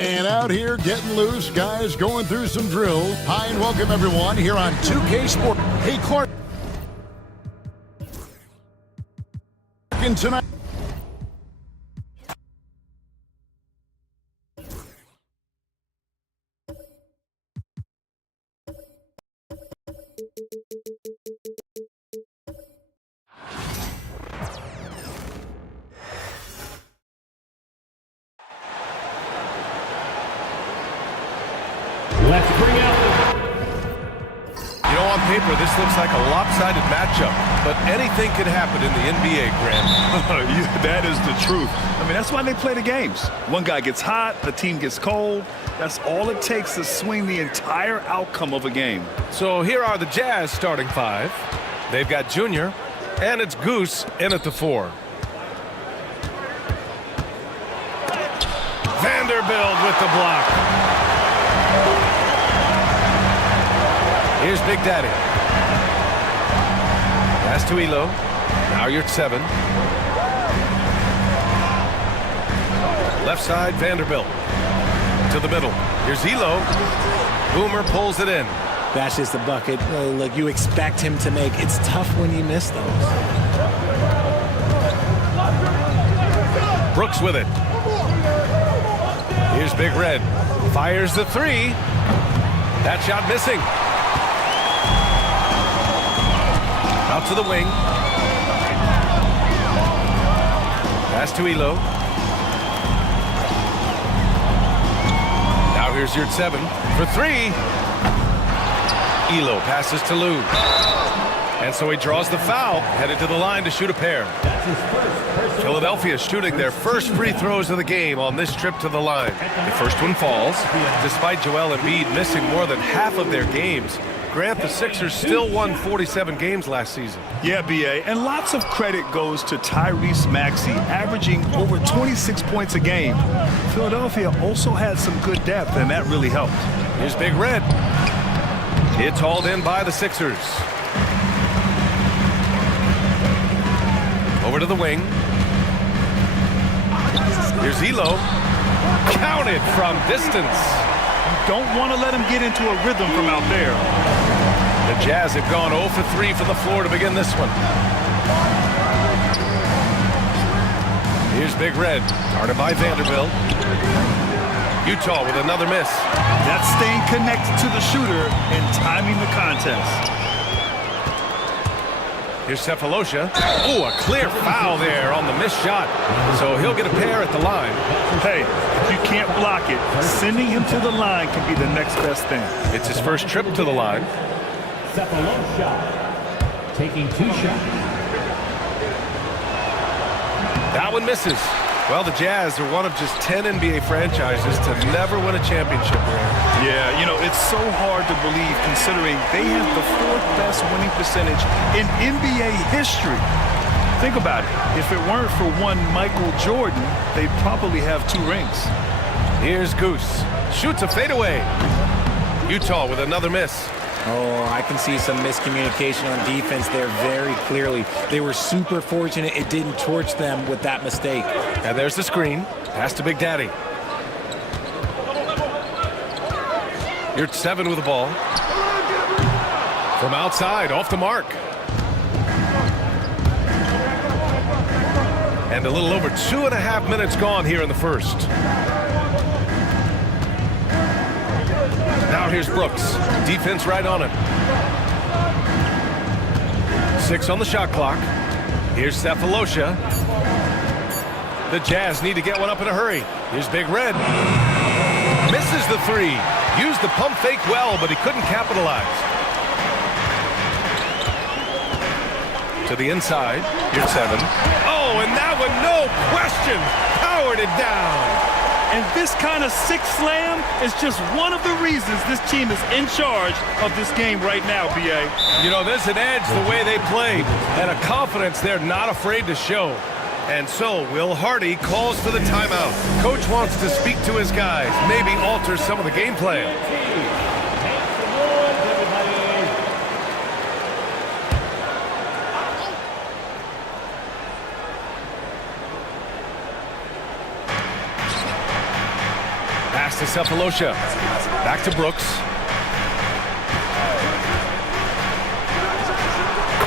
And out here getting loose, guys going through some drills. Hi and welcome everyone here on 2K Sport. Hey Clark. Tonight. Let's bring out. You know, on paper, this looks like a lopsided matchup, but anything could happen in the NBA, Grant. Yeah, that is the truth. I mean, that's why they play the games. One guy gets hot, the team gets cold. That's all it takes to swing the entire outcome of a game. So here are the Jazz starting five. They've got Junior, and it's Goose in at the 4. Vanderbilt with the block. Here's Big Daddy. Pass to Elo. Now you're at 7. Left side, Vanderbilt. To the middle. Here's Elo. Boomer pulls it in. That's just a bucket. Look, you expect him to make. It's tough when you miss those. Brooks with it. Here's Big Red. Fires the 3. That shot missing. Out to the wing. Pass to Elo. Now here's your 7 for 3. Elo passes to Lou. And so he draws the foul, headed to the line to shoot a pair. Philadelphia shooting their first free throws of the game on this trip to the line. The first one falls. Despite Joel Embiid missing more than half of their games, Grant, the Sixers still won 47 games last season. Yeah, B.A., and lots of credit goes to Tyrese Maxey, averaging over 26 points a game. Philadelphia also had some good depth, and that really helped. Here's Big Red. It's hauled in by the Sixers. Over to the wing. Here's Elo. Counted from distance. Don't want to let him get into a rhythm from out there. The Jazz have gone 0 for 3 from the floor to begin this one. Here's Big Red, guarded by Vanderbilt. Utah with another miss. That's staying connected to the shooter and timing the contest. Here's Cephalosha. Oh, a clear foul there on the missed shot. So he'll get a pair at the line. Hey, if you can't block it, sending him to the line can be the next best thing. It's his first trip to the line. Cephalosha taking 2 shots. That one misses. Well, the Jazz are one of just 10 NBA franchises to never win a championship there. Yeah, you know, it's so hard to believe considering they have the 4th best winning percentage in NBA history. Think about it. If it weren't for one Michael Jordan, they'd probably have 2 rings. Here's Goose. Shoots a fadeaway. Utah with another miss. Oh, I can see some miscommunication on defense there very clearly. They were super fortunate it didn't torch them with that mistake. And there's the screen. Pass to Big Daddy. You're at 7 with the ball. From outside, off the mark. And a little over 2.5 minutes gone here in the first. Now here's Brooks. Defense right on him. 6 on the shot clock. Here's Cephalosha. The Jazz need to get one up in a hurry. Here's Big Red. Misses the 3. Used the pump fake well, but he couldn't capitalize. To the inside. Here's 7. Oh, and that one, no question, powered it down. And this kind of sick slam is just one of the reasons this team is in charge of this game right now, B.A. You know, there's an edge the way they play and a confidence they're not afraid to show. And so Will Hardy calls for the timeout. Coach wants to speak to his guys, maybe alter some of the game plan. Pass to Cephalosha. Back to Brooks.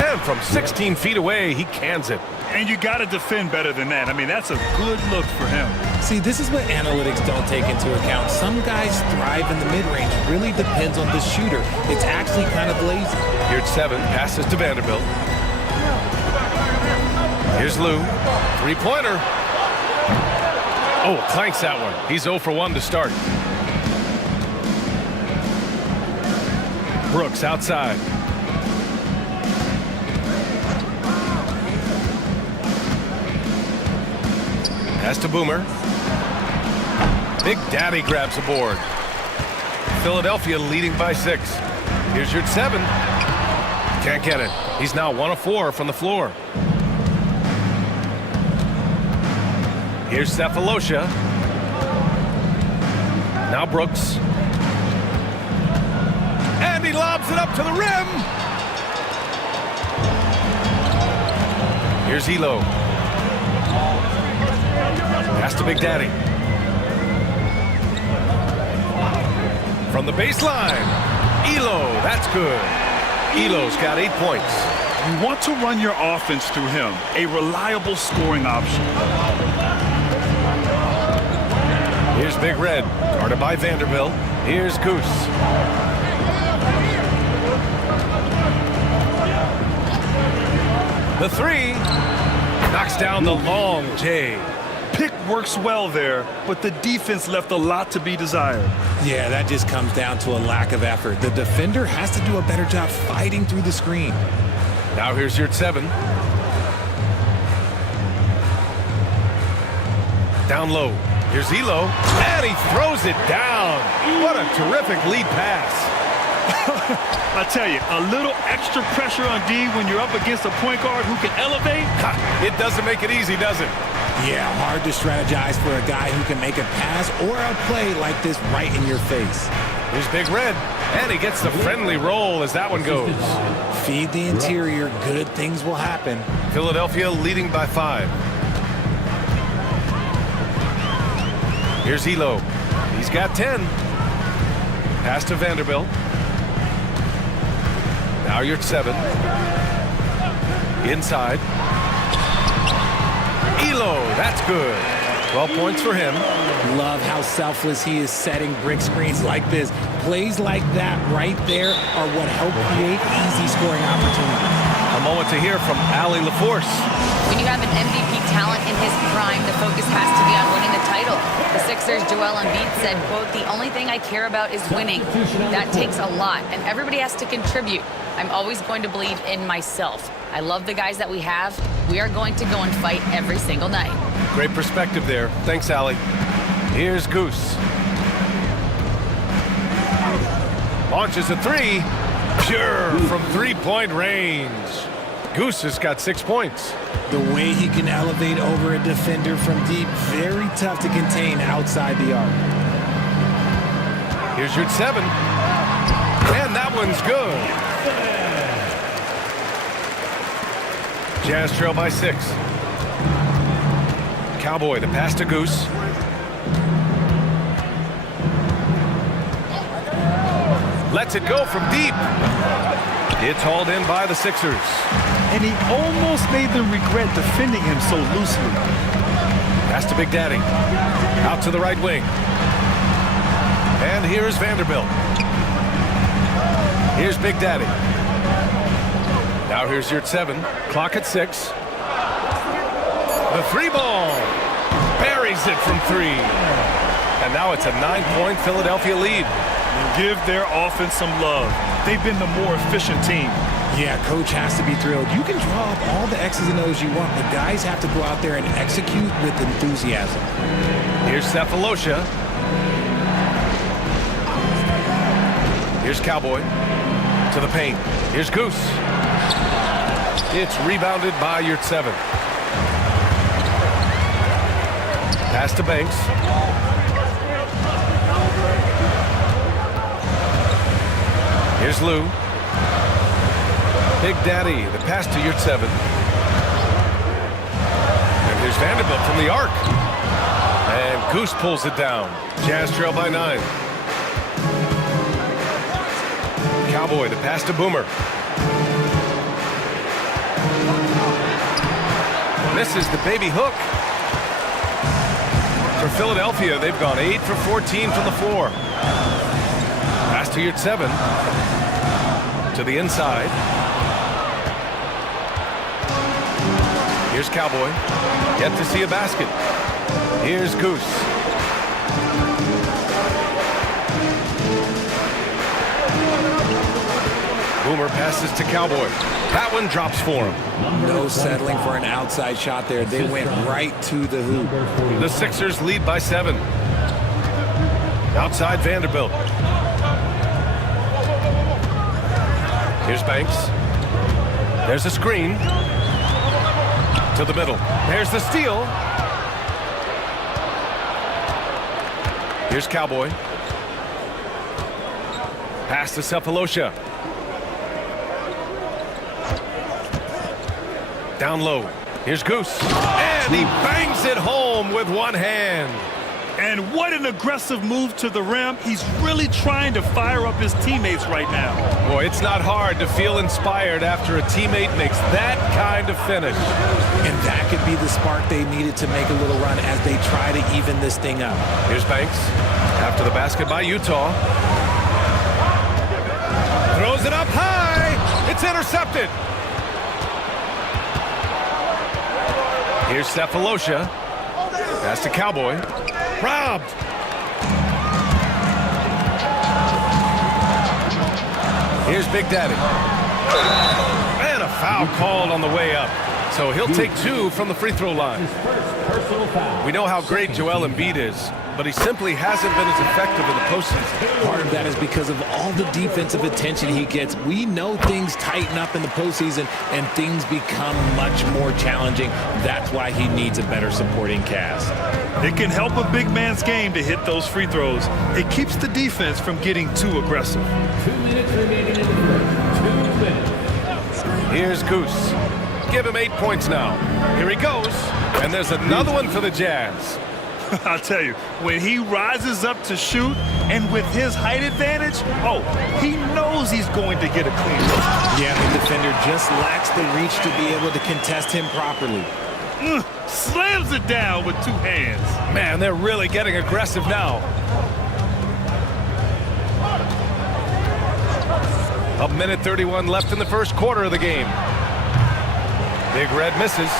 And from 16 feet away, he cans it. And you got to defend better than that. I mean, that's a good look for him. See, this is what analytics don't take into account. Some guys thrive in the mid-range. It really depends on the shooter. It's actually kind of lazy. Here's 7. Passes to Vanderbilt. Here's Lou. Three-pointer. Oh, clanks that one. He's 0 for 1 to start. Brooks outside. Pass to Boomer. Big Daddy grabs a board. Philadelphia leading by 6. Here's your 7. Can't get it. He's now 1 of 4 from the floor. Here's Cephalosha. Now Brooks. And he lobs it up to the rim. Here's Elo. Pass to Big Daddy. From the baseline. Elo, that's good. Elo's got 8 points. You want to run your offense through him, a reliable scoring option. Here's Big Red, guarded by Vanderbilt. Here's Goose. The 3 knocks down the long J. Pick works well there, but the defense left a lot to be desired. Yeah, that just comes down to a lack of effort. The defender has to do a better job fighting through the screen. Now here's your 7. Down low. Here's Elo, and he throws it down. What a terrific lead pass. I tell you, a little extra pressure on D when you're up against a point guard who can elevate. It doesn't make it easy, does it? Yeah, hard to strategize for a guy who can make a pass or a play like this right in your face. Here's Big Red, and he gets the friendly roll as that one goes. Feed the interior, good things will happen. Philadelphia leading by 5. Here's Elo. He's got 10. Pass to Vanderbilt. Now you're at 7. Inside. Elo, that's good. 12 points for him. Love how selfless he is setting brick screens like this. Plays like that right there are what help create easy scoring opportunities. A moment to hear from Allie LaForce. When you have an MVP talent in his prime, the focus has to be on winning the title. The Sixers' Joel Embiid said, quote, "The only thing I care about is winning." That takes a lot, and everybody has to contribute. I'm always going to believe in myself. I love the guys that we have. We are going to go and fight every single night. Great perspective there. Thanks, Allie. Here's Goose. Launches a 3. Pure from 3-point range. Goose has got 6 points. The way he can elevate over a defender from deep, very tough to contain outside the arc. Here's your 7. And that one's good. Jazz trail by 6. Cowboy, the pass to Goose. Lets it go from deep. It's hauled in by the Sixers. And he almost made them regret defending him so loosely. Pass to Big Daddy. Out to the right wing. And here's Vanderbilt. Here's Big Daddy. Now here's your 7. Clock at 6. The 3 ball. Buries it from 3. And now it's a 9-point Philadelphia lead. And give their offense some love. They've been the more efficient team. Yeah, coach has to be thrilled. You can draw up all the X's and O's you want, but guys have to go out there and execute with enthusiasm. Here's Cephalosha. Here's Cowboy. To the paint. Here's Goose. It's rebounded by your 7. Pass to Banks. Here's Lou. Big Daddy, the pass to your 7. And here's Vanderbilt from the arc. And Goose pulls it down. Jazz trail by 9. Cowboy to pass to Boomer. Misses the baby hook. For Philadelphia, they've gone 8 for 14 from the floor. Pass to Yurt 7. To the inside. Here's Cowboy. Yet to see a basket. Here's Goose. Boomer passes to Cowboy. That one drops for him. No settling for an outside shot there. They went right to the hoop. The Sixers lead by 7. Outside Vanderbilt. Here's Banks. There's a screen. To the middle. There's the steal. Here's Cowboy. Pass to Cephalosha. Down low. Here's Goose. And he bangs it home with one hand. And what an aggressive move to the rim. He's really trying to fire up his teammates right now. Boy, it's not hard to feel inspired after a teammate makes that kind of finish. And that could be the spark they needed to make a little run as they try to even this thing up. Here's Banks. After the basket by Utah. Throws it up high. It's intercepted. Here's Cephalosha. Pass to Cowboy. Robbed. Here's Big Daddy. And a foul called on the way up. So he'll take 2 from the free throw line. We know how great Joel Embiid is, but he simply hasn't been as effective in the postseason. Part of that is because of all the defensive attention he gets. We know things tighten up in the postseason and things become much more challenging. That's why he needs a better supporting cast. It can help a big man's game to hit those free throws. It keeps the defense from getting too aggressive. 2 minutes remaining in the first. 2 minutes. Here's Goose. Give him 8 points now. Here he goes. And there's another one for the Jazz. I'll tell you, when he rises up to shoot, and with his height advantage, he knows he's going to get a clean look. Yeah, the defender just lacks the reach to be able to contest him properly. Slams it down with 2 hands. Man, they're really getting aggressive now. A minute 31 left in the first quarter of the game. Big Red misses.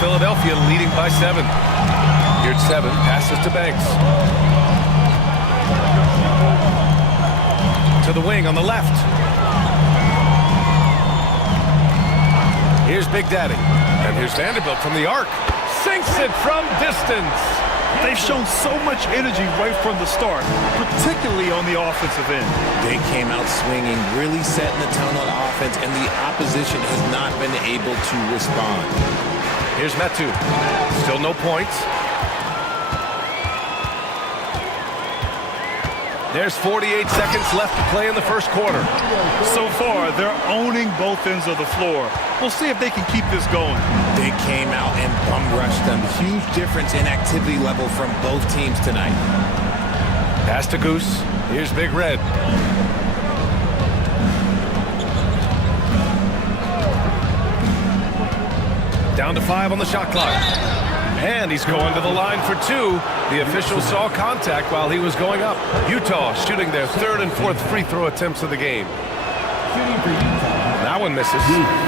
Philadelphia leading by 7. Here's 7. Passes to Banks. To the wing on the left. Here's Big Daddy. And here's Vanderbilt from the arc. Sinks it from distance. They've shown so much energy right from the start, particularly on the offensive end. They came out swinging, really setting the tone on offense, and the opposition has not been able to respond. Here's Metu. Still no points. There's 48 seconds left to play in the first quarter. So far, they're owning both ends of the floor. We'll see if they can keep this going. They came out and bum rushed them. Huge difference in activity level from both teams tonight. Pass to Goose. Here's Big Red. Down to 5 on the shot clock. And he's going to the line for 2. The official saw contact while he was going up. Utah shooting their 3rd and 4th free throw attempts of the game. That one misses.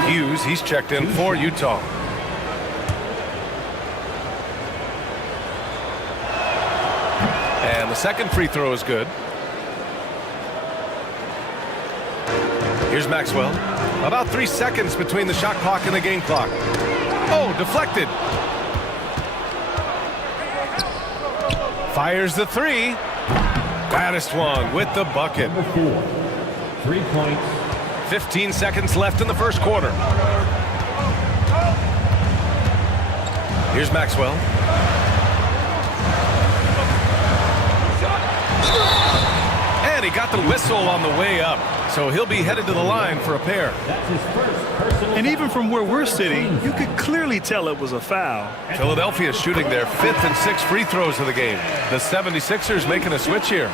Hughes, he's checked in for Utah. And the second free throw is good. Here's Maxwell. About 3 seconds between the shot clock and the game clock. Oh, deflected. Fires the 3. Baddest one with the bucket. 3 points. 15 seconds left in the first quarter. Here's Maxwell. And he got the whistle on the way up. so he'll be headed to the line for a pair. That's his first personal And even foul. from where we're sitting, you could clearly tell it was a foul. Philadelphia shooting their 5th and 6th free throws of the game. The 76ers making a switch here.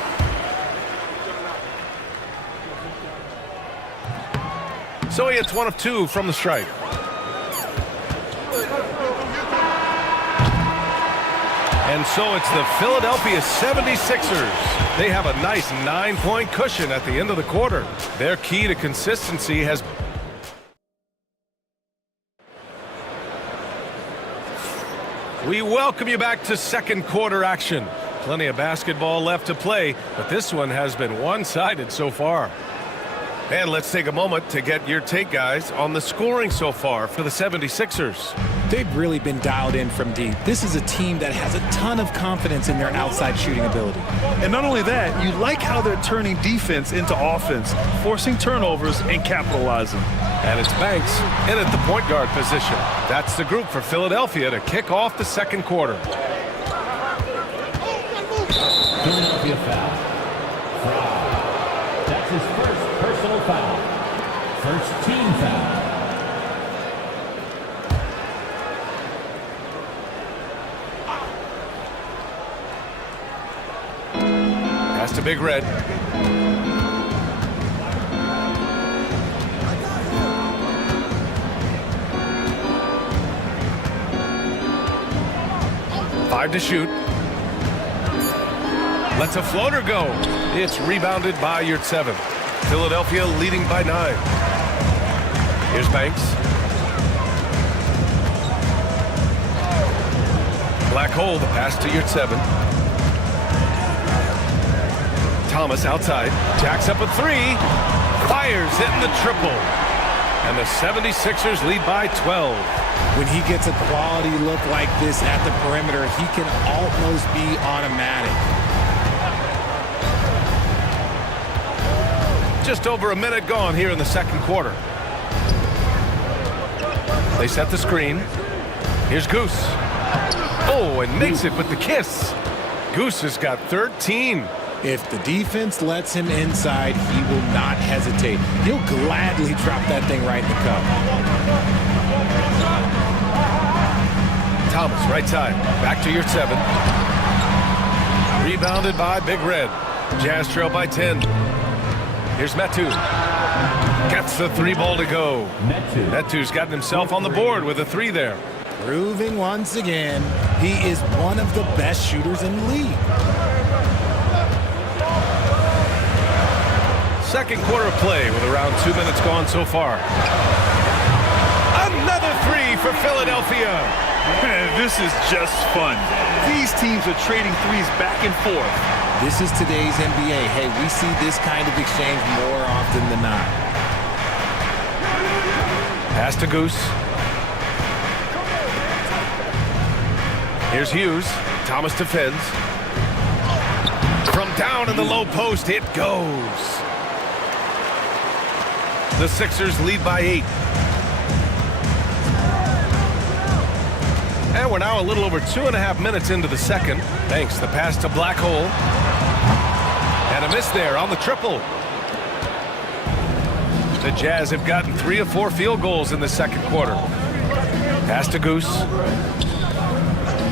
So he hits 1 of 2 from the stripe. And so it's the Philadelphia 76ers. They have a nice 9-point cushion at the end of the quarter. Their key to consistency has... We welcome you back to second quarter action. Plenty of basketball left to play, but this one has been one-sided so far. And let's take a moment to get your take, guys, on the scoring so far for the 76ers. They've really been dialed in from deep. This is a team that has a ton of confidence in their outside shooting ability. And not only that, you like how they're turning defense into offense, forcing turnovers and capitalizing. And it's Banks in at the point guard position. That's the group for Philadelphia to kick off the second quarter. Philadelphia foul. That's his first personal foul. First team foul. Pass to Big Red. Five to shoot. Lets a floater go. It's rebounded by Yurtseven. Philadelphia leading by 9. Here's Banks. Black hole, the pass to Yurtseven. Thomas outside. Jacks up a 3. Fires, hitting the triple. And the 76ers lead by 12. When he gets a quality look like this at the perimeter, he can almost be automatic. Just over a minute gone here in the second quarter. They set the screen. Here's Goose. Oh, and makes it with the kiss. Goose has got 13. If the defense lets him inside, he will not hesitate. He'll gladly drop that thing right in the cup. Thomas, right side. Back to Yurtseven. Rebounded by Big Red. Jazz trail by 10. Here's Metu. Gets the 3 ball to go. Metu's gotten himself on the board with a 3 there. Proving once again, he is one of the best shooters in the league. Second quarter of play with around 2 minutes gone so far. Another 3 for Philadelphia. Man, this is just fun. These teams are trading threes back and forth. This is today's NBA. Hey, we see this kind of exchange more often than not. Pass to Goose. Here's Hughes. Thomas defends. From down in the low post, it goes. The Sixers lead by 8. And we're now a little over 2.5 minutes into the second. Banks the pass to Black Hole. And a miss there on the triple. The Jazz have gotten 3 of 4 field goals in the second quarter. Pass to Goose.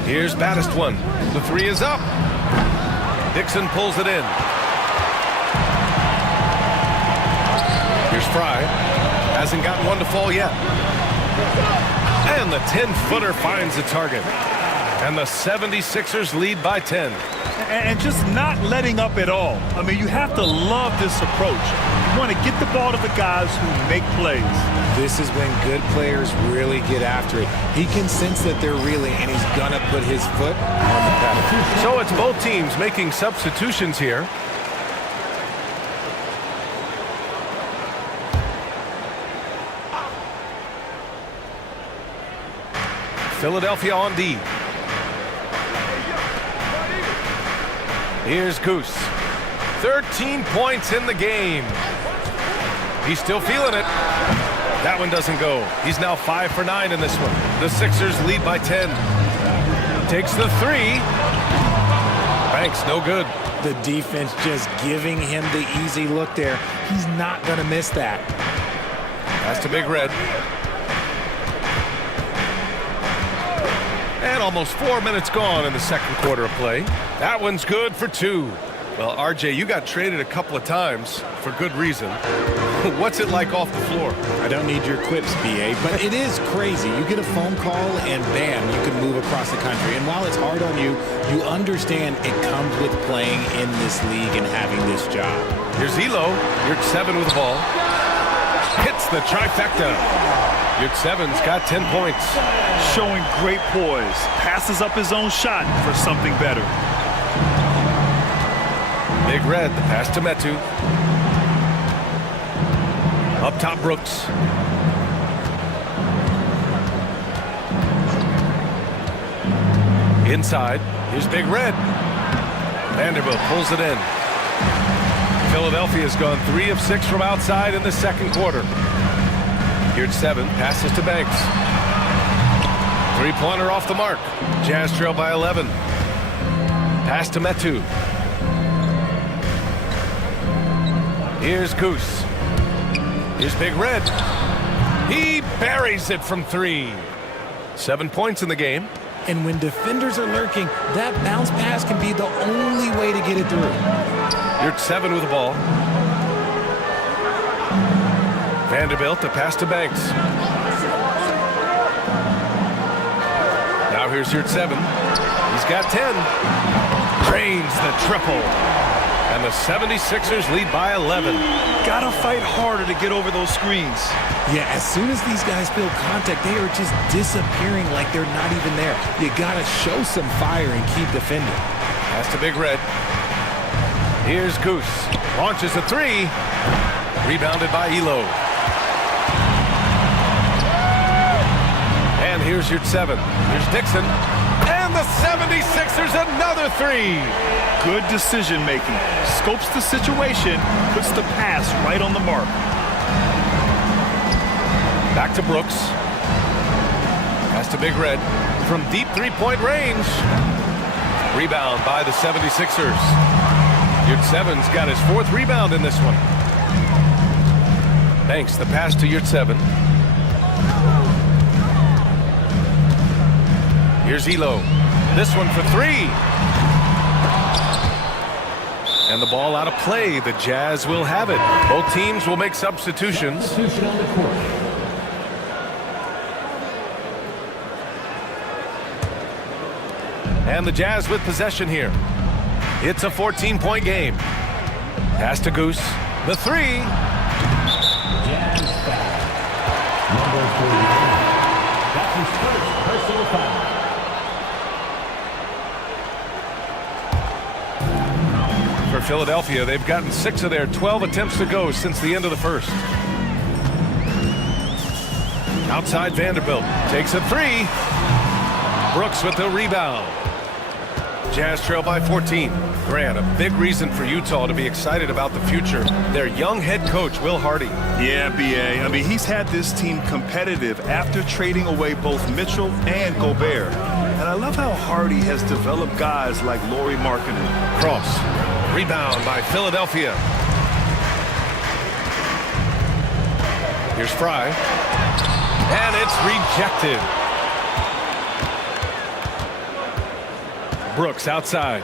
Here's Baddest one. The 3 is up. Dixon pulls it in. Here's Fry. Hasn't gotten one to fall yet. And the 10-footer finds the target. And the 76ers lead by 10. And just not letting up at all. I mean, you have to love this approach. You want to get the ball to the guys who make plays. This is when good players really get after it. He can sense that they're reeling, and he's going to put his foot on the pedal. So it's both teams making substitutions here. Philadelphia on D. Here's Goose. 13 points in the game. He's still feeling it. That one doesn't go. He's now 5 for 9 in this one. The Sixers lead by 10. Takes the 3. Banks, no good. The defense just giving him the easy look there. He's not going to miss that. Pass to Big Red. And almost 4 minutes gone in the second quarter of play. That one's good for 2. Well, RJ, you got traded a couple of times for good reason. What's it like off the floor? I don't need your quips, BA, but it is crazy. You get a phone call and bam, you can move across the country. And while it's hard on you, you understand it comes with playing in this league and having this job. Here's Elo. Yurt 7 with the ball. Hits the trifecta. Yurt 7's got 10 points. Showing great poise. Passes up his own shot for something better. Big Red, the pass to Metu. Up top, Brooks. Inside, here's Big Red. Vanderbilt pulls it in. Philadelphia's gone 3 of 6 from outside in the second quarter. Yurt 7 passes to Banks. Three-pointer off the mark. Jazz trail by 11. Pass to Metu. Here's Goose. Here's Big Red. He buries it from 3. 7 points in the game. And when defenders are lurking, that bounce pass can be the only way to get it through. Yurt 7 with the ball. Vanderbilt, the pass to Banks. Now here's Yurt 7. He's got 10. Drains the triple. And the 76ers lead by 11. Gotta fight harder to get over those screens. Yeah, as soon as these guys feel contact, they are just disappearing like they're not even there. You gotta show some fire and keep defending. Pass to Big Red. Here's Goose. Launches a 3. Rebounded by Elo. And here's Yurt 7. Here's Dixon. And the 76ers another 3. Good decision making. Scopes the situation, puts the pass right on the mark. Back to Brooks. Pass to Big Red. From deep three-point range. Rebound by the 76ers. Yurt 7's got his 4th rebound in this one. Banks, the pass to Yurt 7. Here's Elo. This one for 3. And the ball out of play. The Jazz will have it. Both teams will make substitutions. Substitution on the court. And the Jazz with possession here. It's a 14-point game. Pass to Goose. The 3. Jazz foul. Number 49. That's his first personal foul. For Philadelphia, they've gotten 6 of their 12 attempts to go since the end of the first. Outside Vanderbilt takes a 3. Brooks with the rebound. Jazz trail by 14. Grant, a big reason for Utah to be excited about the future. Their young head coach, Will Hardy. Yeah, BA. I mean, he's had this team competitive after trading away both Mitchell and Gobert. And I love how Hardy has developed guys like Lauri Markkanen. Cross. Rebound by Philadelphia. Here's Fry. And it's rejected. Brooks outside.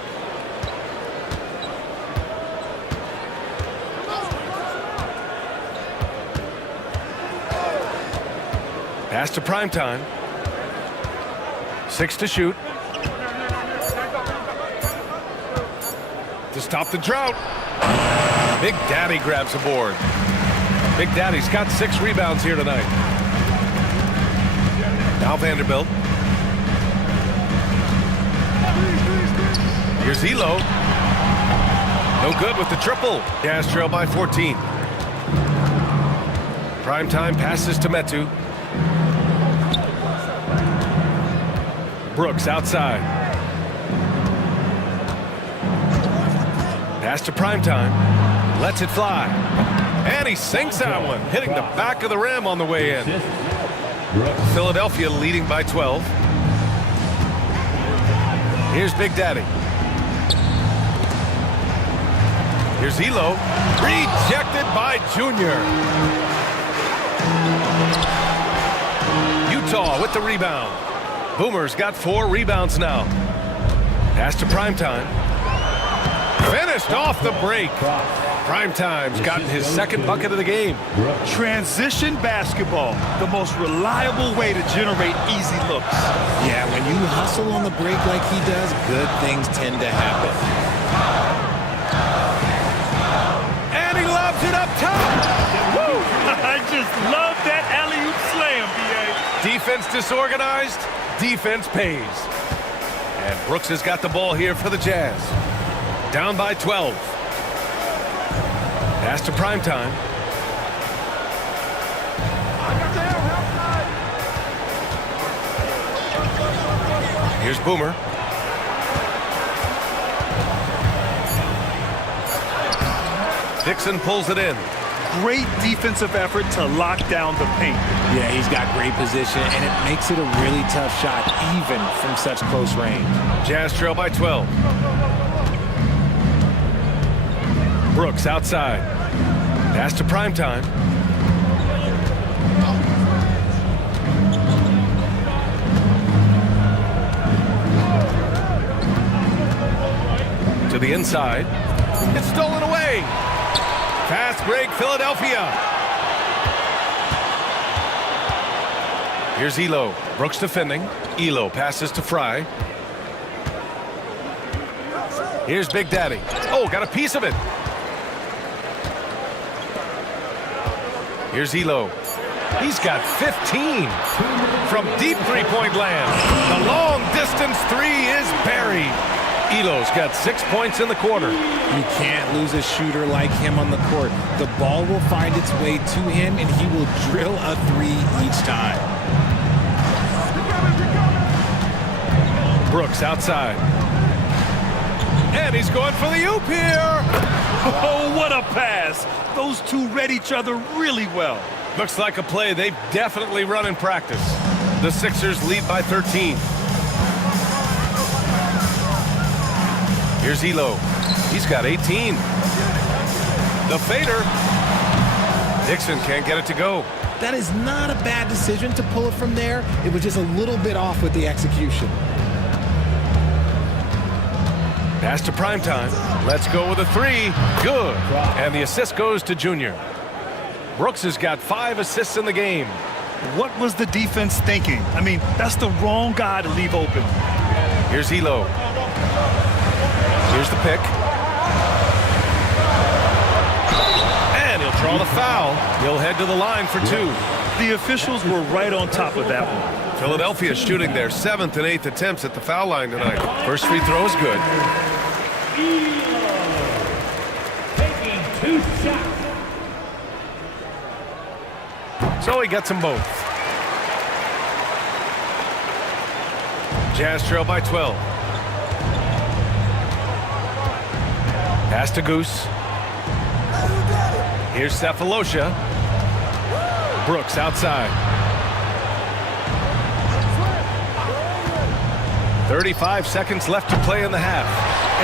Pass to Primetime. 6 to shoot. To stop the drought. Big Daddy grabs a board. Big Daddy's got 6 rebounds here tonight. Now Vanderbilt. Here's Elo. No good with the triple. Jazz trail by 14. Primetime passes to Metu. Brooks outside. Pass to Primetime. Lets it fly. And he sinks that one, hitting the back of the rim on the way in. Philadelphia leading by 12. Here's Big Daddy. Here's Elo. Rejected by Junior. Utah with the rebound. Boomer's got 4 rebounds now. Pass to Primetime. Finished off the break. Primetime's gotten his second bucket of the game. Transition basketball, the most reliable way to generate easy looks. Yeah, when you hustle on the break like he does, good things tend to happen. And he lobs it up top. Woo! I just love that alley-oop slam, B.A. Defense disorganized, defense pays. And Brooks has got the ball here for the Jazz. Down by 12. Pass to Primetime. Here's Boomer. Dixon pulls it in. Great defensive effort to lock down the paint. Yeah, he's got great position, and it makes it a really tough shot, even from such close range. Jazz trail by 12. Brooks outside. Pass to Primetime. To the inside. It's stolen away. Fast break, Philadelphia. Here's Elo. Brooks defending. Elo passes to Fry. Here's Big Daddy. Oh, got a piece of it. Here's Elo. He's got 15 from deep three-point land. The long-distance 3 is buried. Elo's got 6 points in the quarter. You can't lose a shooter like him on the court. The ball will find its way to him, and he will drill a 3 each time. Brooks outside. And he's going for the oop here. Oh, what a pass. Those two read each other really well. Looks like a play they've definitely run in practice. The Sixers lead by 13. Here's Elo. He's got 18. The fader. Dixon can't get it to go. That is not a bad decision to pull it from there. It was just a little bit off with the execution. Pass to Primetime. Let's go with a 3. Good. And the assist goes to Junior. Brooks has got 5 assists in the game. What was the defense thinking? I mean, that's the wrong guy to leave open. Here's Elo. Here's the pick. And he'll draw the foul. He'll head to the line for 2. The officials were right on top of that one. Philadelphia shooting their 7th and 8th attempts at the foul line tonight. First free throw is good. Taking 2 shots. So he gets them both. Jazz trail by 12. Pass to Goose. Here's Cephalosha. Brooks outside. 35 seconds left to play in the half.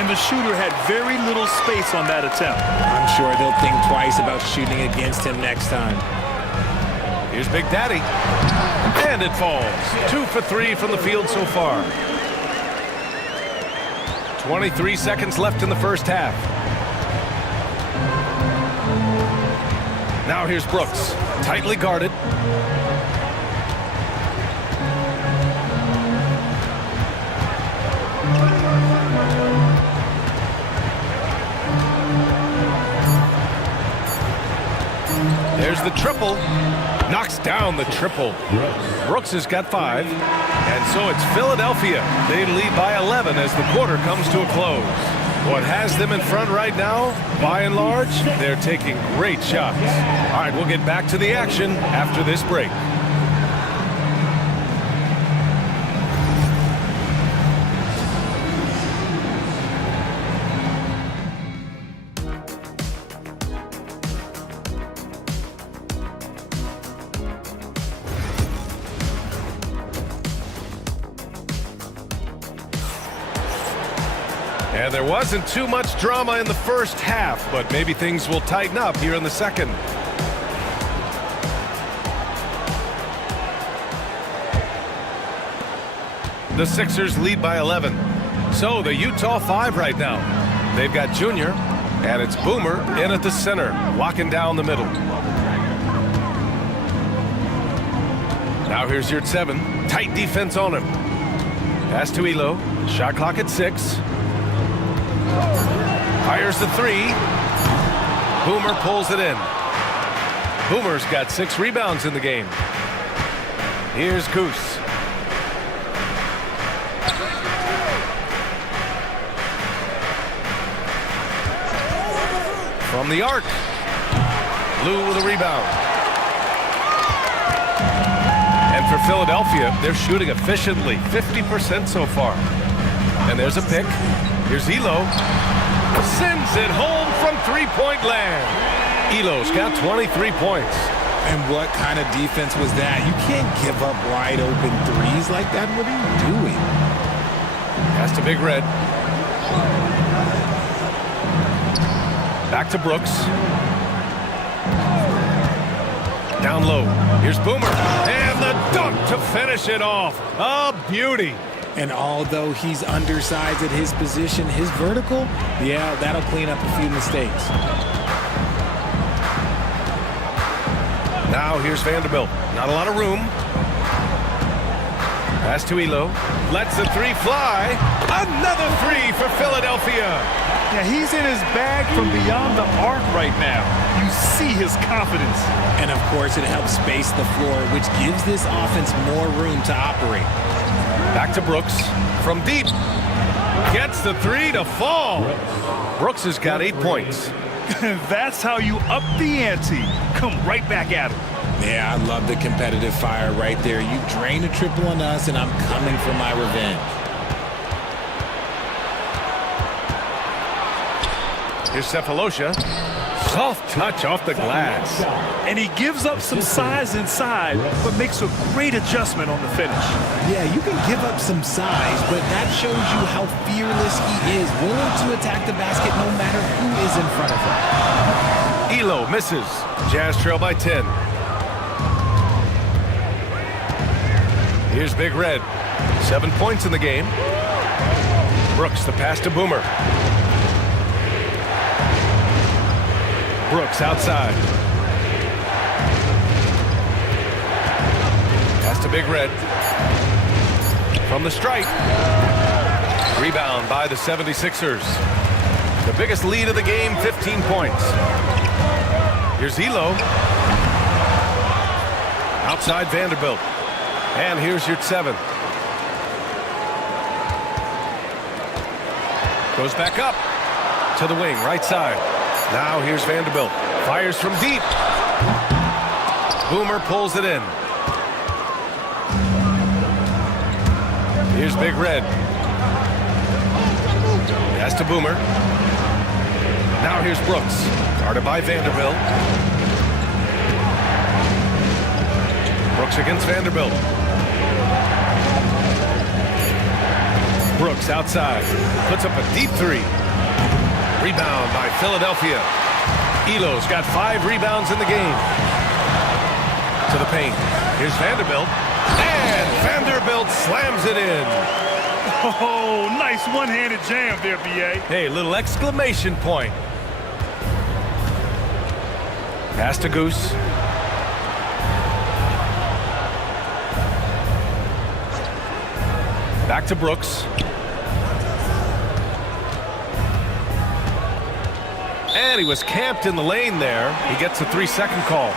And the shooter had very little space on that attempt. I'm sure they'll think twice about shooting against him next time. Here's Big Daddy. And it falls. 2 for 3 from the field so far. 23 seconds left in the first half. Now here's Brooks. Tightly guarded. There's the triple. Knocks down the triple. Brooks has got 5. And so it's Philadelphia. They lead by 11 as the quarter comes to a close. What has them in front right now, by and large, they're taking great shots. All right, we'll get back to the action after this break. And there wasn't too much drama in the first half, but maybe things will tighten up here in the second. The Sixers lead by 11. So the Utah 5 right now. They've got Junior, and it's Boomer in at the center, locking down the middle. Now here's your 7. Tight defense on him. Pass to Elo. Shot clock at 6. Fires the 3. Boomer pulls it in. Boomer's got 6 rebounds in the game. Here's Goose. From the arc. Lou with a rebound. And for Philadelphia, they're shooting efficiently, 50% so far. And there's a pick. Here's Elo. Sends it home from three-point land. Elo's got 23 points. And what kind of defense was that? You can't give up wide open threes like that. What are you doing? Pass to Big Red. Back to Brooks. Down low. Here's Boomer. And the dunk to finish it off. A beauty. And although he's undersized at his position, his vertical, yeah, that'll clean up a few mistakes. Now here's Vanderbilt. Not a lot of room. Pass to Elo. Lets the 3 fly. Another 3 for Philadelphia. Yeah, he's in his bag from beyond the arc right now. You see his confidence. And of course, it helps space the floor, which gives this offense more room to operate. Back to Brooks. From deep. Gets the 3 to fall. Brooks has got 8 points. That's how you up the ante. Come right back at him. Yeah, I love the competitive fire right there. You drain a triple on us, and I'm coming for my revenge. Here's Cephalosha. Soft touch off the glass. And he gives up some size inside, but makes a great adjustment on the finish. Yeah, you can give up some size, but that shows you how fearless he is, willing to attack the basket no matter who is in front of him. Elo misses. Jazz trail by 10. Here's Big Red. 7 points in the game. Brooks, the pass to Boomer. Brooks outside. Pass to Big Red. From the stripe. Rebound by the 76ers. The biggest lead of the game, 15 points. Here's Elo. Outside Vanderbilt. And here's your 7. Goes back up to the wing, right side. Now here's Vanderbilt. Fires from deep. Boomer pulls it in. Here's Big Red. Pass to Boomer. Now here's Brooks. Guarded by Vanderbilt. Brooks against Vanderbilt. Brooks outside. Puts up a deep 3. Rebound by Philadelphia. Elo's got 5 rebounds in the game. To the paint. Here's Vanderbilt. And Vanderbilt slams it in. Oh, nice one-handed jam there, B.A. Hey, little exclamation point. Pass to Goose. Back to Brooks. And he was camped in the lane there. He gets a 3-second call.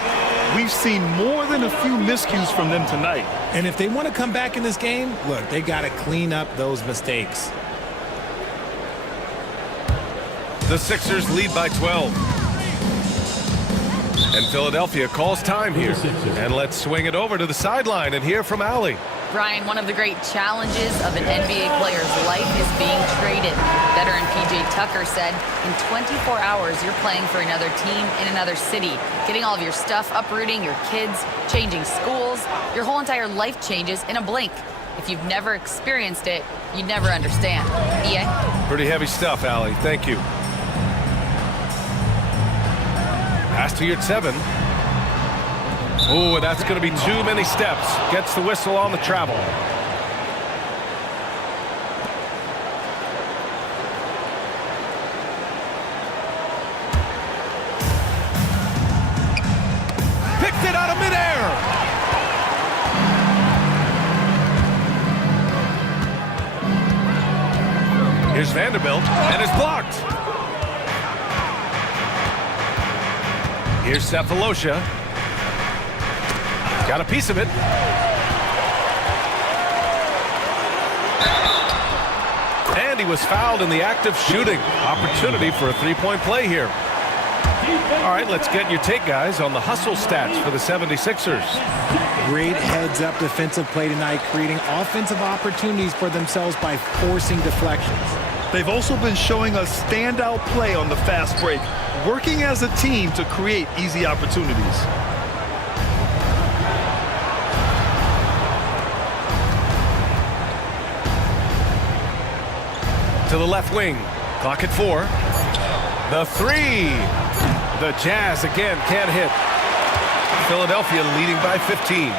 We've seen more than a few miscues from them tonight. And if they want to come back in this game, look, they got to clean up those mistakes. The Sixers lead by 12. And Philadelphia calls time here. And let's swing it over to the sideline and hear from Allie. Brian, one of the great challenges of an NBA player's life is being traded. Veteran P.J. Tucker said, in 24 hours, you're playing for another team in another city, getting all of your stuff, uprooting your kids, changing schools. Your whole entire life changes in a blink. If you've never experienced it, you'd never understand. EA? Pretty heavy stuff, Allie. Thank you. Pass to your 7. Oh, that's going to be too many steps. Gets the whistle on the travel. Picked it out of midair. Here's Vanderbilt, and it's blocked. Here's Cephalosha. Got a piece of it. And he was fouled in the act of shooting. Opportunity for a three-point play here. All right, let's get your take, guys, on the hustle stats for the 76ers. Great heads-up defensive play tonight, creating offensive opportunities for themselves by forcing deflections. They've also been showing us standout play on the fast break, working as a team to create easy opportunities. To the left wing. Clock at 4. The 3. The Jazz again can't hit. Philadelphia leading by 15.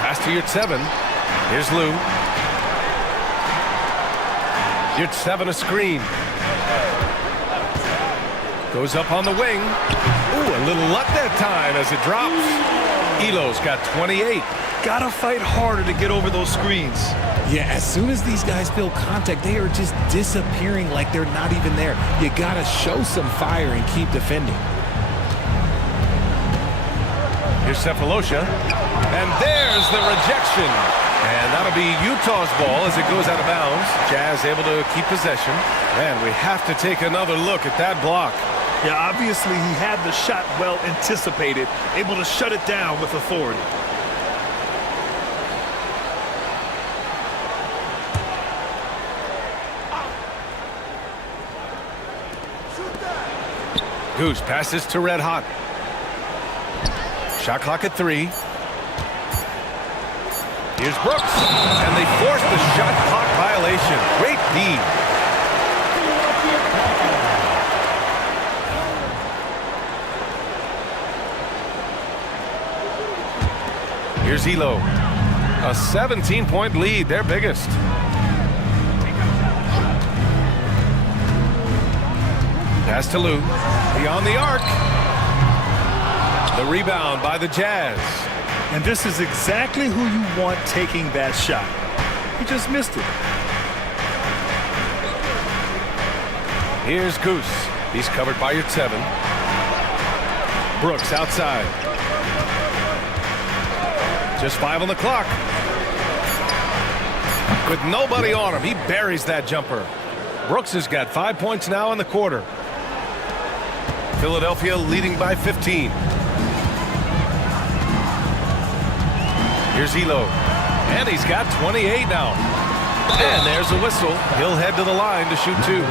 Pass to your 7. Here's Lou. Your 7 a screen. Goes up on the wing. Ooh, a little luck that time as it drops. Elo's got 28. Gotta fight harder to get over those screens. Yeah, as soon as these guys feel contact, they are just disappearing like they're not even there. You gotta show some fire and keep defending. Here's Cephalosha. And there's the rejection. And that'll be Utah's ball as it goes out of bounds. Jazz able to keep possession. Man, we have to take another look at that block. Yeah, obviously he had the shot well anticipated, able to shut it down with authority. Goose passes to Red Hot. Shot clock at 3. Here's Brooks. And they force the shot clock violation. Great D. Here's Elo. A 17-point lead, their biggest. Pass to Lou. Beyond the arc. The rebound by the Jazz. And this is exactly who you want taking that shot. He just missed it. Here's Goose. He's covered by your 7. Brooks outside. Just 5 on the clock. With nobody on him, he buries that jumper. Brooks has got 5 points now in the quarter. Philadelphia leading by 15. Here's Elo. And he's got 28 now. And there's a whistle. He'll head to the line to shoot 2.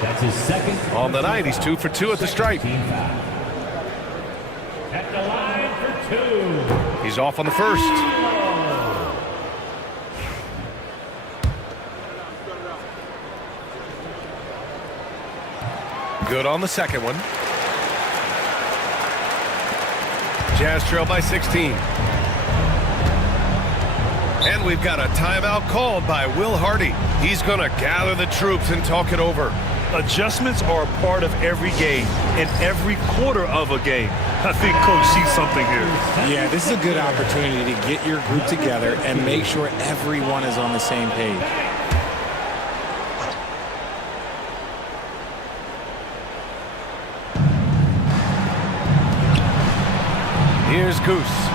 That's his second. On the night, he's 2 for 2 at the stripe. At the line for 2. He's off on the first. Good on the second one. Jazz trail by 16. And we've got a timeout called by Will Hardy. He's going to gather the troops and talk it over. Adjustments are a part of every game and every quarter of a game. I think Coach sees something here. Yeah, this is a good opportunity to get your group together and make sure everyone is on the same page. Here's Goose.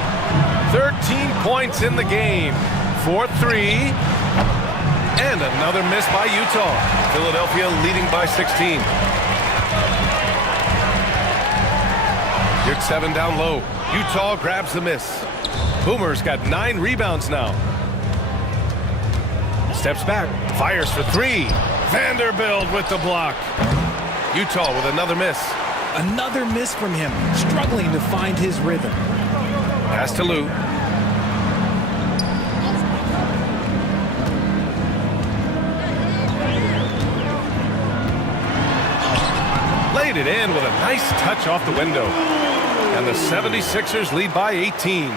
13 points in the game. 4-3. And another miss by Utah. Philadelphia leading by 16. Good 7 down low. Utah grabs the miss. Boomer's got 9 rebounds now. Steps back. Fires for 3. Vanderbilt with the block. Utah with another miss. Another miss from him, struggling to find his rhythm. Pass to Lou. laid it in with a nice touch off the window. And the 76ers lead by 18.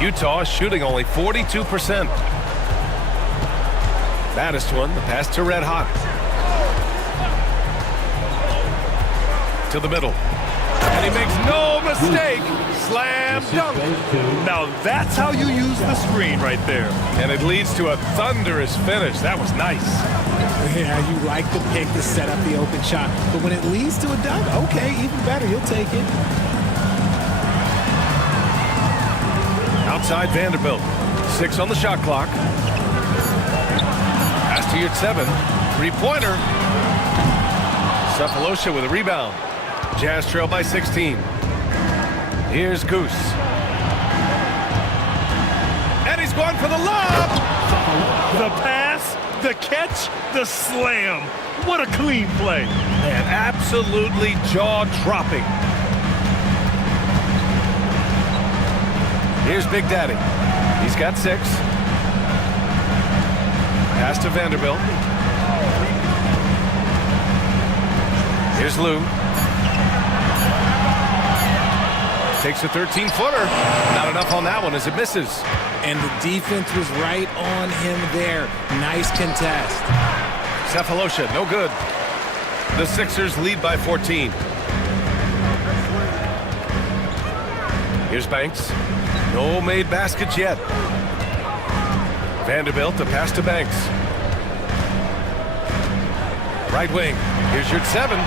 Utah is shooting only 42%. Baddest one, the pass to Red Hot. To the middle. And he makes no mistake. Slam dunk. Now that's how you use the screen right there. And it leads to a thunderous finish. That was nice. Yeah, you like the pick to set up the open shot. But when it leads to a dunk, okay, even better. You'll take it. Outside Vanderbilt. 6 on the shot clock. Pass to Yurtseven. Three-pointer. Cephalosha with a rebound. Jazz trail by 16. Here's Goose. And he's going for the lob. The pass, the catch, the slam. What a clean play. Man, absolutely jaw-dropping. Here's Big Daddy. He's got 6. Pass to Vanderbilt. Here's Lou. Takes a 13-footer. Not enough on that one as it misses. And the defense was right on him there. Nice contest. Cephalosha, no good. The Sixers lead by 14. Here's Banks. No made baskets yet. Vanderbilt, the pass to Banks. Right wing. Here's Yurtseven.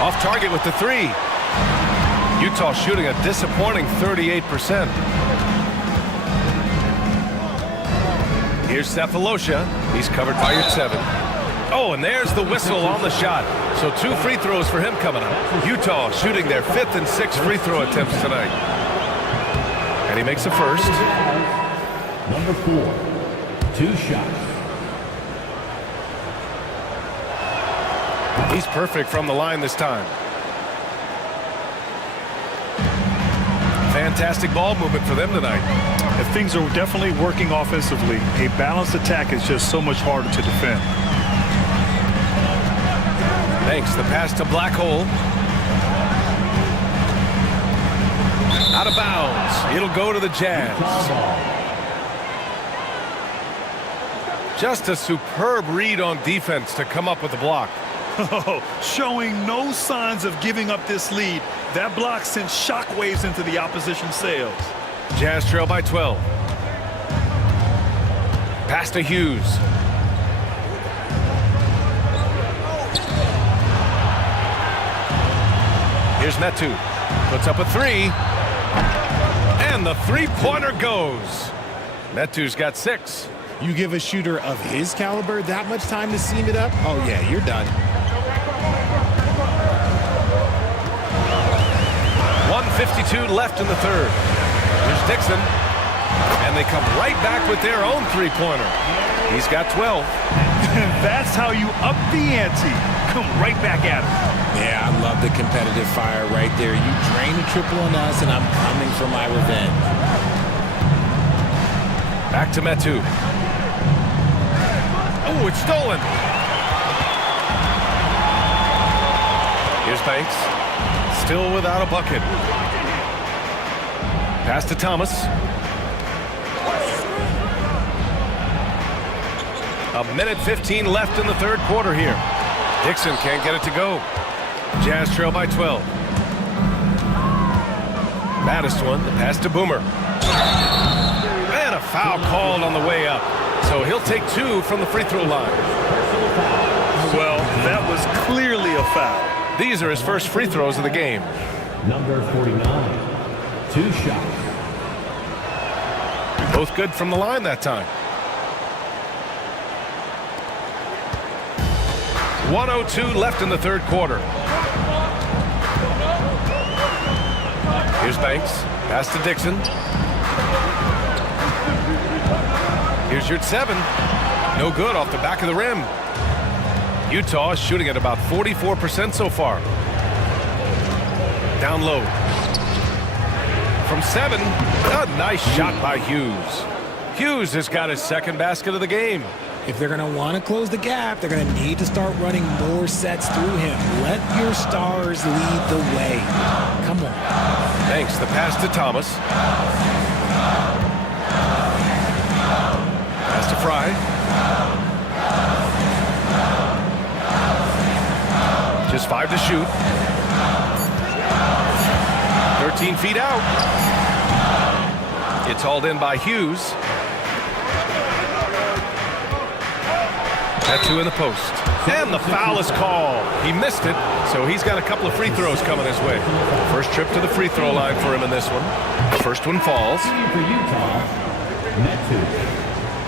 Off target with the 3. Utah shooting a disappointing 38%. Here's Cephalosha. He's covered by Yurtseven. Oh, and there's the whistle on the shot. So 2 free throws for him coming up. Utah shooting their 5th and 6th free throw attempts tonight. And he makes the first. Number 4, 2 shots. He's perfect from the line this time. Fantastic ball movement for them tonight. And things are definitely working offensively. A balanced attack is just so much harder to defend. Banks, the pass to Black Hole. Out of bounds. It'll go to the Jazz. Just a superb read on defense to come up with the block. Showing no signs of giving up this lead. That block sent shockwaves into the opposition sails. Jazz trail by 12. Pass to Hughes. Here's Metu. Puts up a 3. And the three-pointer goes. Metu's got 6. You give a shooter of his caliber that much time to seam it up? Oh, yeah, you're done. 1:52 left in the third. Here's Dixon. And they come right back with their own three-pointer. He's got 12. That's how you up the ante. Come right back at him. Yeah, I love the competitive fire right there. You drain a triple on us, and I'm coming for my revenge. Back to Metu. Oh, it's stolen. Here's Banks. Still without a bucket. Pass to Thomas. A minute 15 left in the third quarter here. Dixon can't get it to go. Jazz trail by 12. Baddest one, the pass to Boomer. And a foul called on the way up. So he'll take 2 from the free throw line. Well, that was clearly a foul. These are his first free throws of the game. Number 49, 2 shots. Both good from the line that time. 1:02 left in the third quarter. Here's Banks. Pass to Dixon. Here's Yurtseven. No good off the back of the rim. Utah is shooting at about 44% so far. Down low. From 7, a nice shot by Hughes. Hughes has got his second basket of the game. If they're going to want to close the gap, they're going to need to start running more sets through him. Let your stars lead the way. Come on. Thanks. The pass to Thomas. Pass to Fry. Just 5 to shoot. 13 feet out. It's hauled in by Hughes. That 2 in the post. And the foul is called. He missed it, so he's got a couple of free throws coming his way. First trip to the free throw line for him in this one. First one falls. For Utah, Metu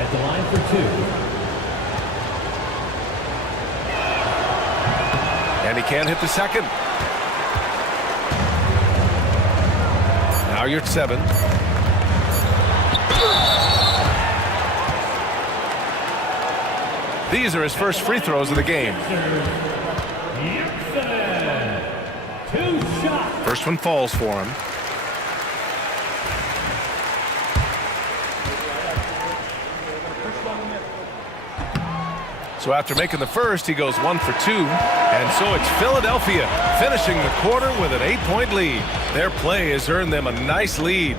at the line for 2. And he can't hit the second. Now you're at 7. These are his first free throws of the game. First one falls for him. So after making the first, he goes 1 for 2. And so it's Philadelphia finishing the quarter with an 8-point lead. Their play has earned them a nice lead.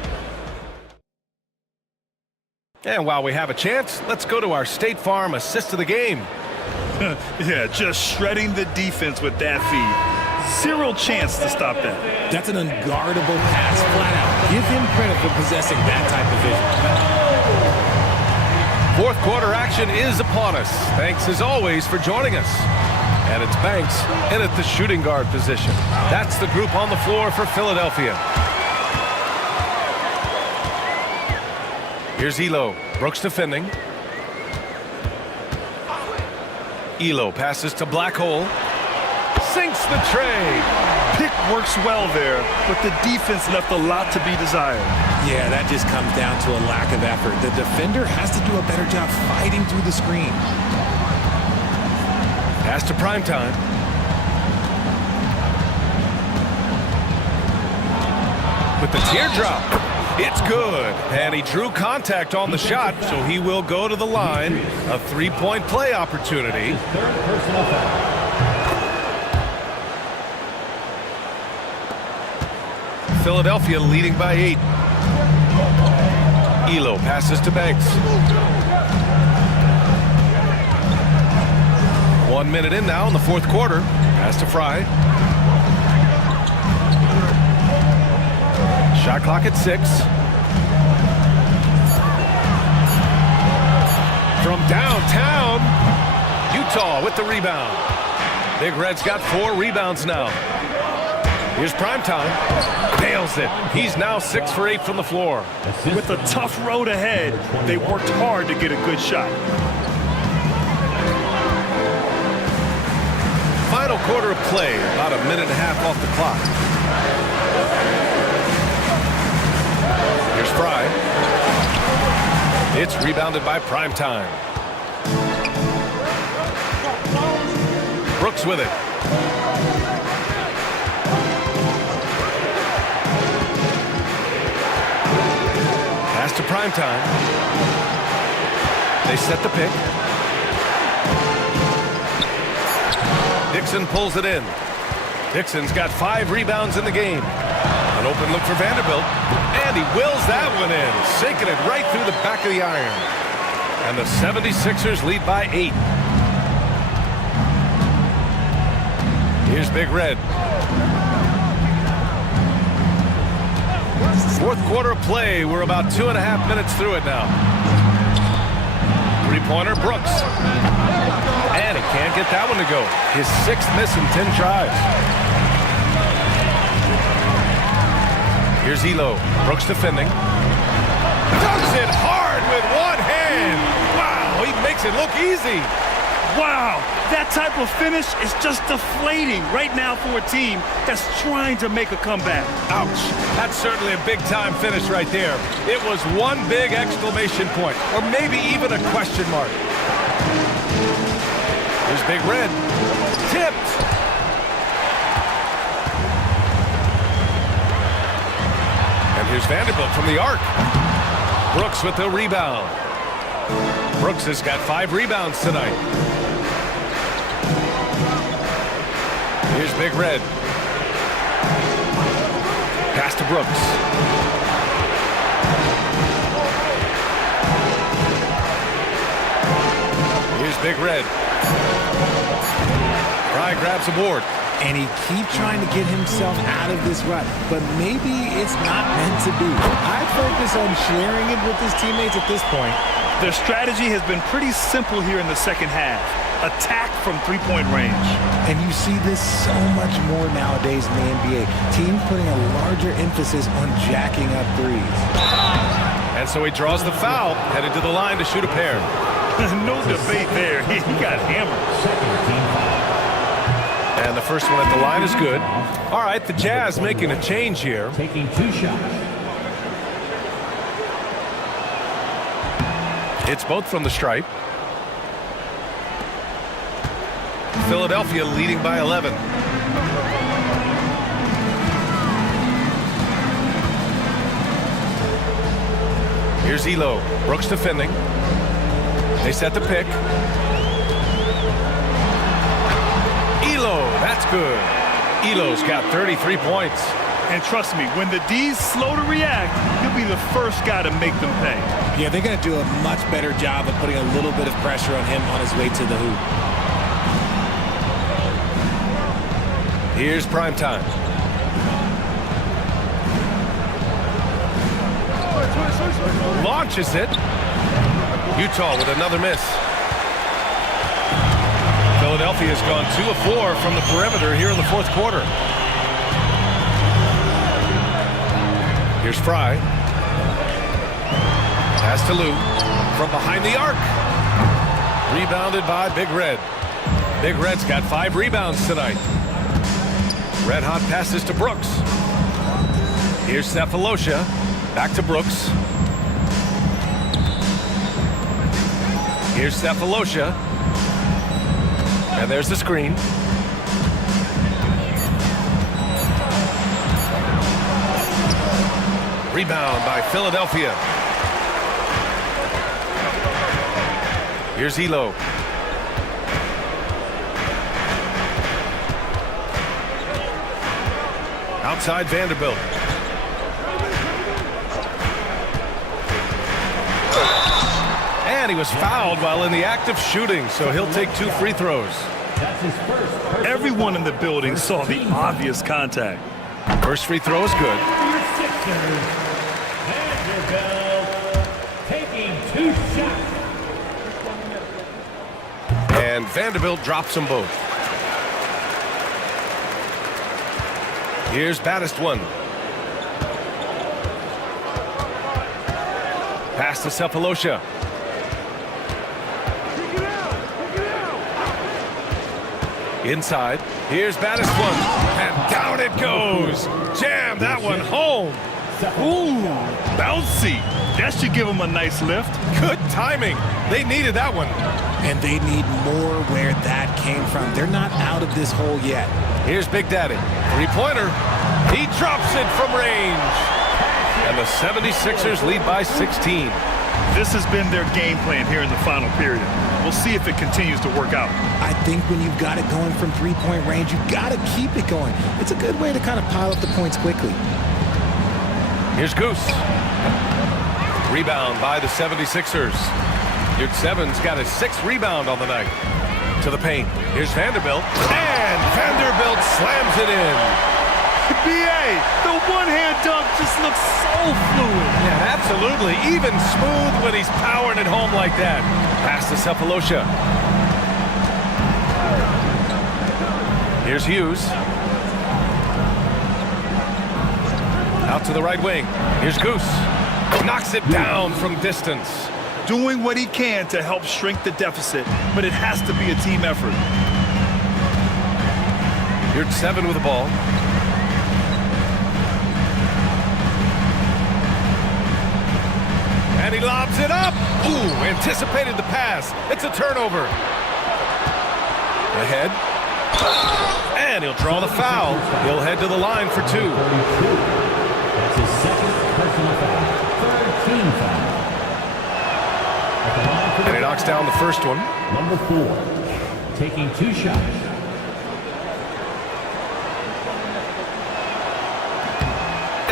And while we have a chance, let's go to our State Farm assist of the game. Yeah, just shredding the defense with that feed. Zero chance to stop that. That's an unguardable pass, flat out. Give him credit for possessing that type of vision. Fourth quarter action is upon us. Thanks as always for joining us. And it's Banks in at the shooting guard position. That's the group on the floor for Philadelphia. Here's Elo. Brooks defending. Elo passes to Black Hole. Sinks the tray. Pick works well there, but the defense left a lot to be desired. Yeah, that just comes down to a lack of effort. The defender has to do a better job fighting through the screen. Pass to Primetime. With the teardrop. It's good. And he drew contact on the shot, so he will go to the line. A 3-point play opportunity. Third personal foul. Philadelphia leading by 8. Elo passes to Banks. 1 minute in now in the fourth quarter. Pass to Fry. Shot clock at 6. From downtown, Utah with the rebound. Big Red's got 4 rebounds now. Here's Primetime. Nails it. He's now 6 for 8 from the floor. With a tough road ahead, they worked hard to get a good shot. Final quarter of play, about a minute and a half off the clock. Here's Fry. It's rebounded by Primetime. Brooks with it. Pass to Primetime. They set the pick. Dixon pulls it in. Dixon's got 5 rebounds in the game. An open look for Vanderbilt. And he wills that one in, sinking it right through the back of the iron. And the 76ers lead by 8. Here's Big Red. Fourth quarter of play. We're about 2.5 minutes through it now. Three-pointer, Brooks. And he can't get that one to go. His 6th miss in 10 tries. Here's Elo. Brooks defending. Does it hard with one hand. Wow, he makes it look easy. Wow, that type of finish is just deflating right now for a team that's trying to make a comeback. Ouch. That's certainly a big-time finish right there. It was one big exclamation point, or maybe even a question mark. Here's Big Red. Tipped. And here's Vanderbilt from the arc. Brooks with the rebound. Brooks has got 5 rebounds tonight. Here's Big Red. Pass to Brooks. Here's Big Red. Fry grabs a board. And he keeps trying to get himself out of this rut, but maybe it's not meant to be. I focus on sharing it with his teammates at this point. Their strategy has been pretty simple here in the second half. Attack from three-point range. And you see this so much more nowadays in the NBA. Teams putting a larger emphasis on jacking up threes. And so he draws the foul, headed to the line to shoot a pair. No debate there. He got hammered. Second team foul. And the first one at the line is good. All right, the Jazz making a change here. Taking 2 shots. It's both from the stripe. Philadelphia leading by 11. Here's Elo. Brooks defending. They set the pick. Elo, that's good. Elo's got 33 points. And trust me, when the D's slow to react, he'll be the first guy to make them pay. Yeah, they're going to do a much better job of putting a little bit of pressure on him on his way to the hoop. Here's prime time. Launches it. Utah with another miss. Philadelphia has gone 2 of 4 from the perimeter here in the fourth quarter. Here's Fry. Pass to Lou from behind the arc. Rebounded by Big Red. Big Red's got 5 rebounds tonight. Red hot passes to Brooks. Here's Cephalosha. Back to Brooks. Here's Cephalosha. And there's the screen. Rebound by Philadelphia. Here's Elo. Outside Vanderbilt. And he was fouled while in the act of shooting, so he'll take 2 free throws. That's his first. Everyone in the building saw the obvious contact. First free throw is good. Sixers. Vanderbilt taking 2 shots. And Vanderbilt drops them both. Here's Baddest one. Pass to Cephalosha. Inside. Here's Baddest one. And down it goes. Jam that one home. Ooh, bouncy. That should give him a nice lift. Good timing. They needed that one. And they need more where that came from. They're not out of this hole yet. Here's Big Daddy. 3-pointer. He drops it from range. And the 76ers lead by 16. This has been their game plan here in the final period. We'll see if it continues to work out. I think when you've got it going from 3-point range, you've got to keep it going. It's a good way to kind of pile up the points quickly. Here's Goose. Rebound by the 76ers. Dude Seven's got his 6th rebound on the night. To the paint. Here's Vanderbilt. And Vanderbilt slams it in. B.A., the one-hand dunk just looks so fluid. Yeah, absolutely. Even smooth when he's powering it home like that. Pass to Cephalosha. Here's Hughes. Out to the right wing. Here's Goose. Knocks it down from distance. Doing what he can to help shrink the deficit, but it has to be a team effort. Here's 7 with the ball. And he lobs it up. Ooh, anticipated the pass. It's a turnover. Ahead. And he'll draw the foul. He'll head to the line for 2. That's his second personal foul. Third team foul. At the line. And he knocks down the first one. Number 4, taking 2 shots.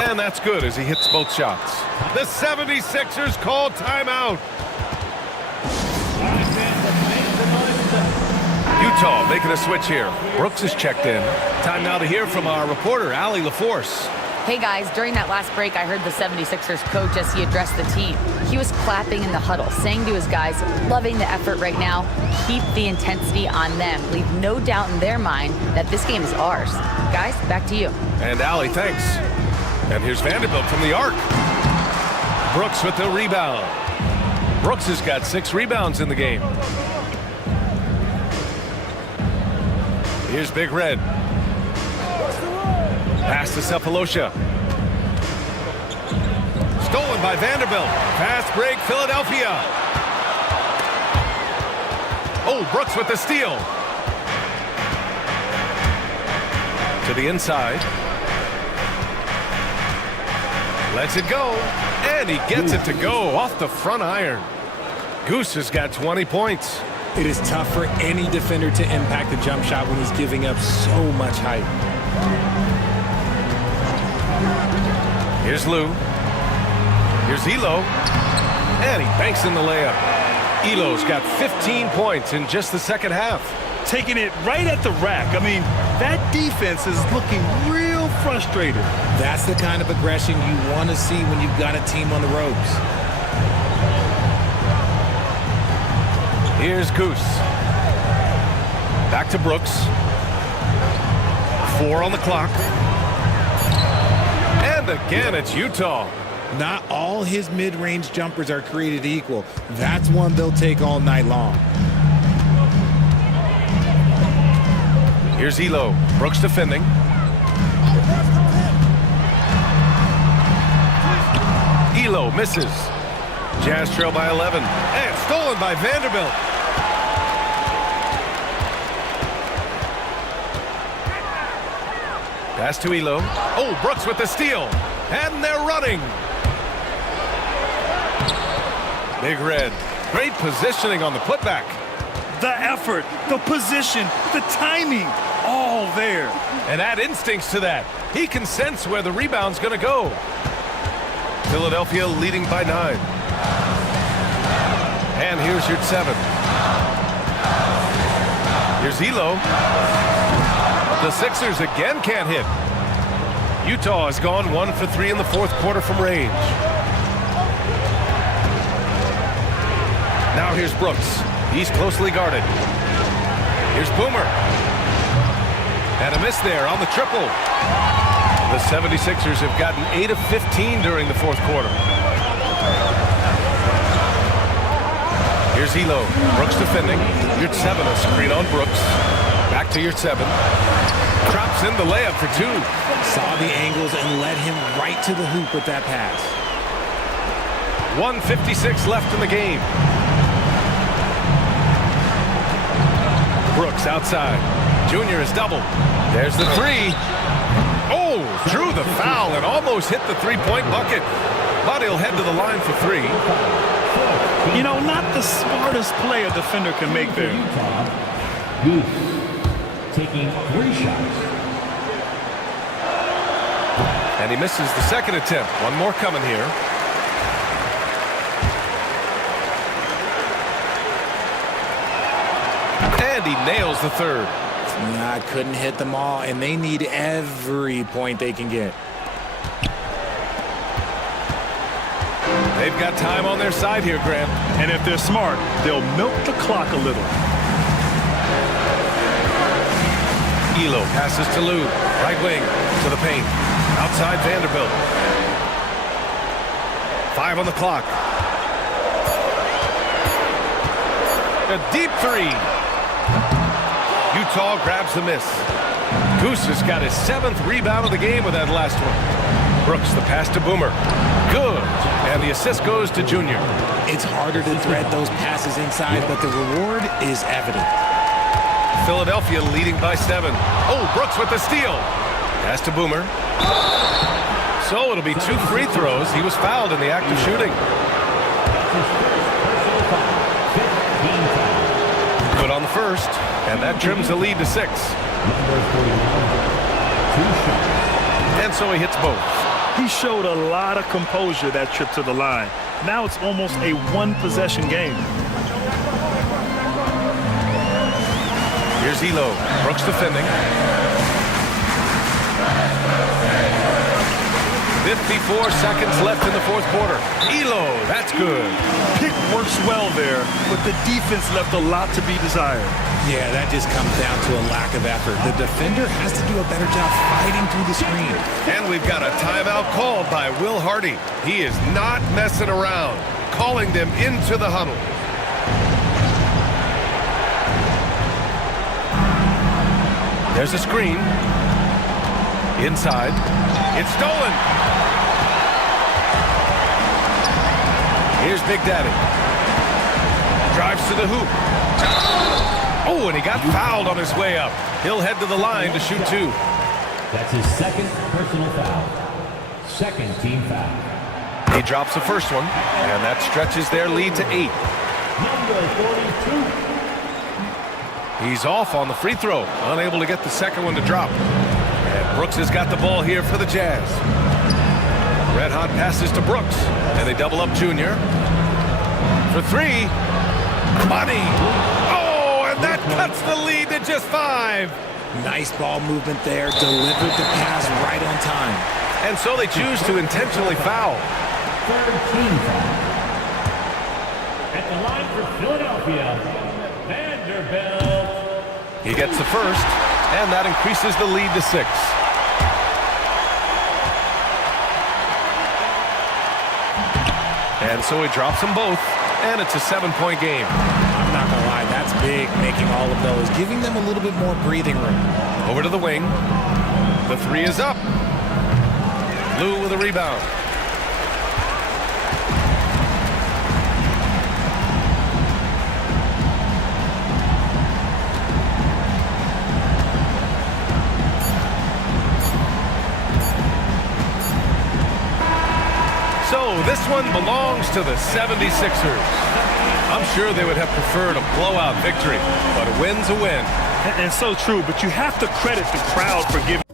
And that's good as he hits both shots. The 76ers call timeout. Utah making a switch here. Brooks is checked in. Time now to hear from our reporter, Allie LaForce. Hey guys, during that last break, I heard the 76ers coach as he addressed the team. He was clapping in the huddle, saying to his guys, loving the effort right now, keep the intensity on them. Leave no doubt in their mind that this game is ours. Guys, back to you. And Allie, thanks. And here's Vanderbilt from the arc. Brooks with the rebound. Brooks has got 6 rebounds in the game. Here's Big Red. Pass to Cephalosha. Stolen by Vanderbilt. Fast break, Philadelphia. Oh, Brooks with the steal. To the inside. Lets it go. And he gets it to go off the front iron. Goose has got 20 points. It is tough for any defender to impact the jump shot when he's giving up so much height. Here's Lou. Here's Elo. And he banks in the layup. Elo's got 15 points in just the second half. Taking it right at the rack. I mean, that defense is looking real frustrated. That's the kind of aggression you want to see when you've got a team on the ropes. Here's Goose. Back to Brooks. 4 on the clock. And again, it's Utah. Not all his mid-range jumpers are created equal. That's one they'll take all night long. Here's Elo. Brooks defending. Elo misses. Jazz trail by 11. And stolen by Vanderbilt. Pass to Elo. Oh, Brooks with the steal. And they're running. Big Red. Great positioning on the putback. The effort, the position, the timing, all there. And add instincts to that. He can sense where the rebound's going to go. Philadelphia leading by 9. And here's your 7. Here's Elo. The Sixers again can't hit. Utah has gone 1 for 3 in the fourth quarter from range. Now here's Brooks. He's closely guarded. Here's Boomer. And a miss there on the triple. The 76ers have gotten 8 of 15 during the fourth quarter. Here's Elo. Brooks defending. Your 7, a screen on Brooks. Back to your 7. Drops in the layup for 2. Saw the angles and led him right to the hoop with that pass. 1:56 left in the game. Brooks outside. Junior is doubled. There's the 3. Oh, drew the foul and almost hit the three-point bucket. But he'll head to the line for 3. You know, not the smartest play a defender can make there. Utah, Goose, taking 3 shots. And he misses the second attempt. One more coming here. And he nails the third. Nah, couldn't hit them all, and they need every point they can get. They've got time on their side here, Grant. And if they're smart, they'll milk the clock a little. Elo passes to Lou. Right wing to the paint. Outside Vanderbilt. 5 on the clock. A deep 3. Utah grabs the miss. Goose has got his 7th rebound of the game with that last one. Brooks, the pass to Boomer. Good. And the assist goes to Junior. It's harder to thread those passes inside, but the reward is evident. Philadelphia leading by 7. Oh, Brooks with the steal. Pass to Boomer. So it'll be 2 free throws. He was fouled in the act of shooting. team foul. Good on the first, and that trims the lead to 6. Number 41, 2 shots. And so he hits both. He showed a lot of composure that trip to the line. Now it's almost a one-possession game. Here's Elo. Brooks defending. 54 seconds left in the fourth quarter. Elo, that's good. Pick works well there, but the defense left a lot to be desired. Yeah, that just comes down to a lack of effort. The defender has to do a better job fighting through the screen. And we've got a timeout called by Will Hardy. He is not messing around, calling them into the huddle. There's a screen. Inside. It's stolen. Here's Big Daddy. Drives to the hoop. Oh, and he got fouled on his way up. He'll head to the line to shoot 2. That's his second personal foul. Second team foul. He drops the first one, and that stretches their lead to 8. Number 42. He's off on the free throw, unable to get the second one to drop. And Brooks has got the ball here for the Jazz. Red hot passes to Brooks, and they double up Junior. For 3, money. Oh, and that cuts the lead to just 5. Nice ball movement there, delivered the pass right on time. And so they choose to intentionally foul. Third team foul. At the line for Philadelphia, Vanderbilt. He gets the first, and that increases the lead to 6. And so he drops them both, and it's a 7-point game. I'm not going to lie, that's big, making all of those, giving them a little bit more breathing room. Over to the wing. The 3 is up. Lou with a rebound. So this one belongs to the 76ers. I'm sure they would have preferred a blowout victory, but a win's a win. And so true, but you have to credit the crowd for giving